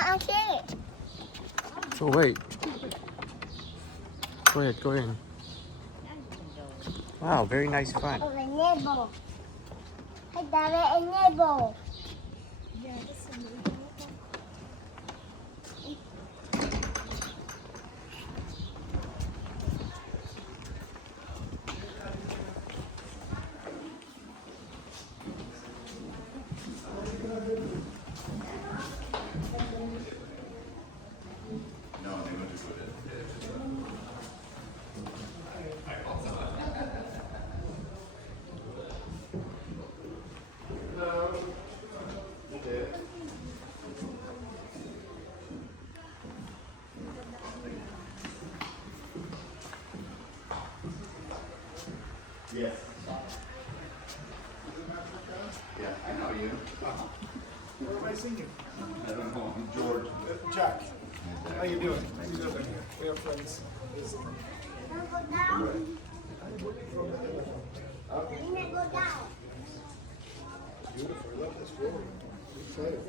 Okay. Oh, wait. Go ahead, go in. Wow, very nice fun. Oh, the neighbor. Hey, Daddy, a neighbor. Yes. Yeah, I know you. Where am I singing? I don't know, I'm George. Jack. How you doing? How you doing? We are friends. Wanna go down? Wanna go down? Beautiful. I love this floor. Excited.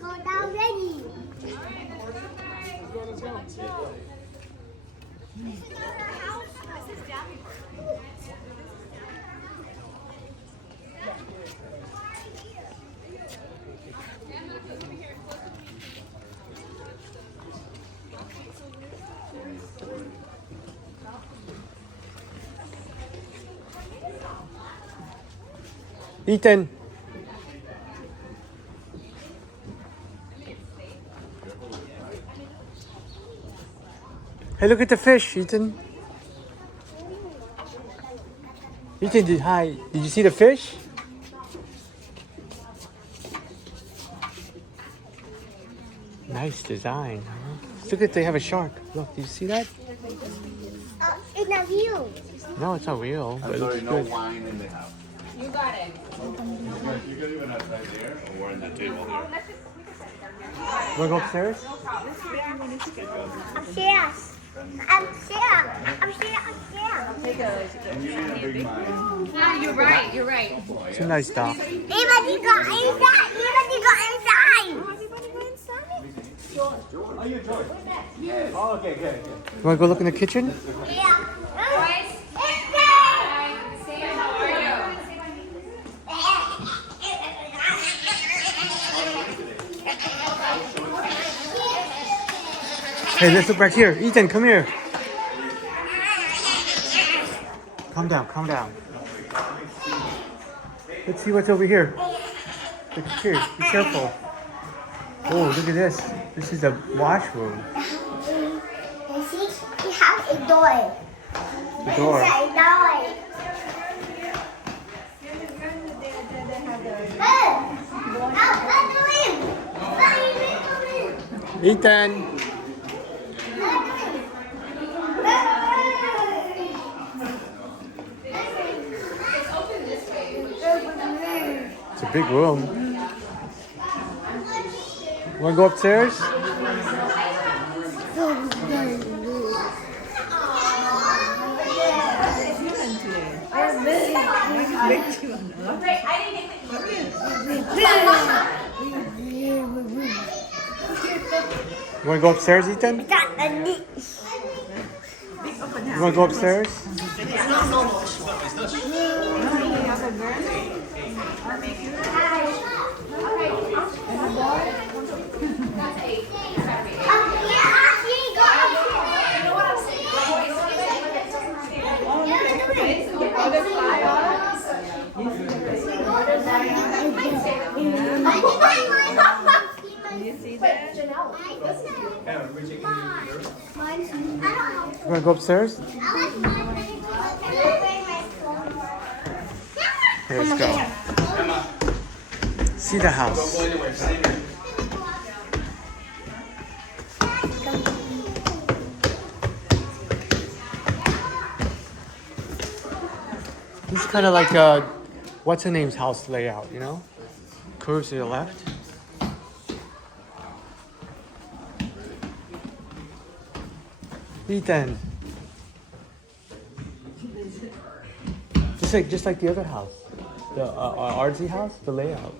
Go down ready. Let's go, let's go. This is not our house. This is Davenport. Ethan. Hey, look at the fish, Ethan. Ethan, hi. Did you see the fish? Nice design, huh? Look at, they have a shark. Look, do you see that? It's not you. No, it's not real, but I'm it sorry, looks no good. wine in the house. You got it. You could even outside there or in the table there. Wanna go upstairs? Upstairs. Upstairs. Upstairs. Upstairs. And you need a big wine. Yeah, you're right. You're right. It's a nice dock. Everybody go inside. Everybody go inside. Oh, you George? Yes. Oh, okay, good. You wanna go look in the kitchen? Yeah. Guys, Sam, how are you? Hey, let's look back here. Ethan, come here. Calm down, calm down. Let's see what's over here. Look here, be careful. Oh, look at this. This is a washroom. You see, we have a door. The door. Inside a door. Hey! Let me in. Let me in. Ethan. It's a big room. Wanna go upstairs? You wanna go upstairs, Ethan? You wanna go upstairs? You wanna go upstairs? Okay, let's go. See the house. This is kind of like what's her name's house layout, you know? Curves to the left. Ethan. Just like the other house, the RZ house, the layout.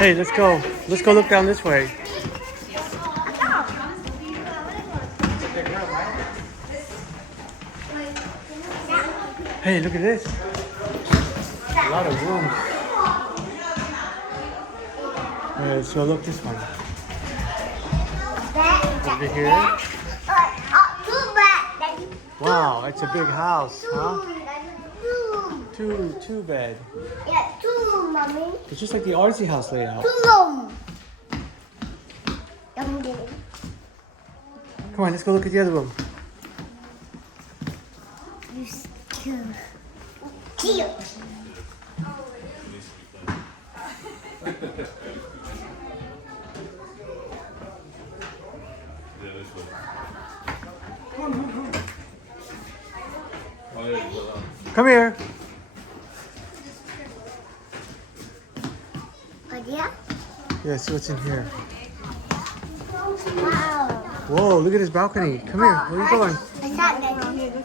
Hey, let's go. Let's go look down this way. Hey, look at this. A lot of rooms. So look this one. Over here. Wow, it's a big house, huh? Two bed. Yeah, two, mommy. It's just like the artsy house layout. Two room. Come on, let's go look at the other room. Cute. Come here. Idea? Yeah, see what's in here. Wow. Whoa, look at this balcony. Come here. Where are you going? I thought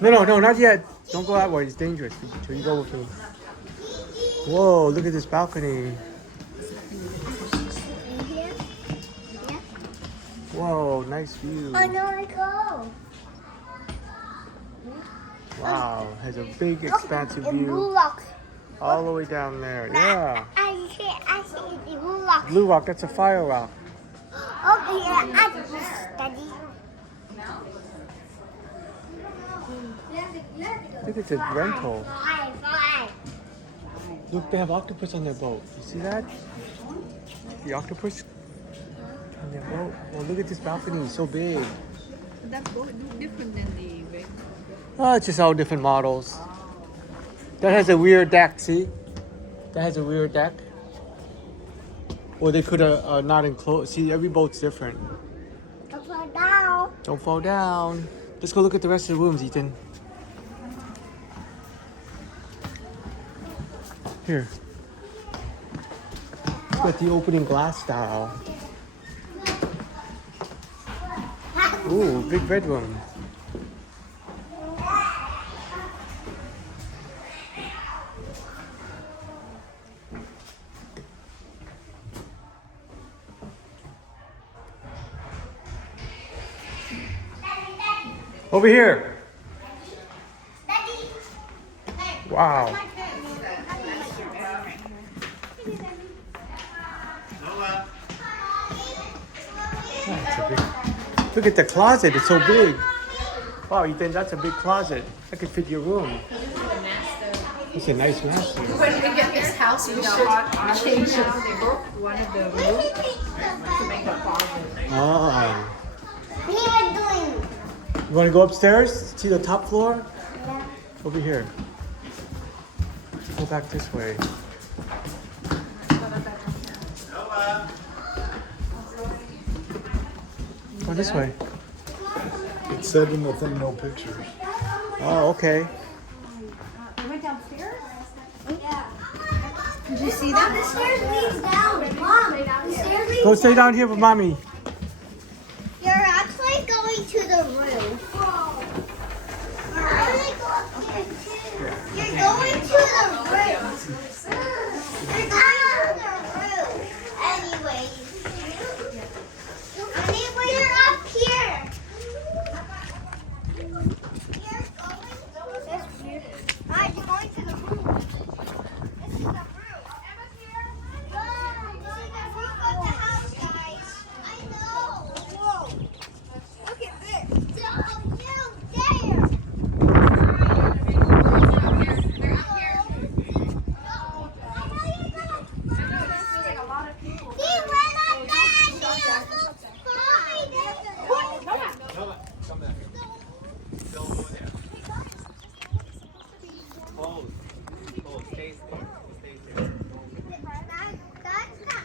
that. No, not yet. Don't go that way. It's dangerous. Till you go with me. Whoa, look at this balcony. Whoa, nice view. I know I go. Wow, has a big expansive In blue view rock. all the way down there. Yeah. I see the blue rock. Blue rock, that's a fire rock. Okay, I study. Look, it's a rental. Fly. Look, they have octopus on their boat. You see that? The octopus on their boat. Oh, look at this balcony. It's so big. That boat different than the red. Oh, it's just all different models. That has a weird deck, see? That has a weird deck. Or they could have not enclosed. See, every boat's different. Upside down. Don't fall down. Let's go look at the rest of the rooms, Ethan. Here. Look at the opening glass style. Ooh, big bedroom. Over here. Wow. That's a big, look at the closet. It's so big. Wow, Ethan, that's a big closet. That could fit your room. It's a nice master. When we get this house, we should change one of the rooms to make a closet. Ah. What are you doing? You want to go upstairs? See the top floor? Yeah. Over here. Go back this way. Go this way. It said in the thing, no pictures. Oh, okay. We went downstairs? Yeah. Did you see that? The stairs leads down. Mom, the stairs leads Go stay down here with mommy. You're actually going to the roof. You're going to the roof. You're going to the roof. Anyways. Anyway, you're up here. That's weird. Alright, you're going to the roof. This is the roof. Emma's here. Look, this is the roof of the house, guys. I know. Whoa. Look at this. Don't you dare. That's not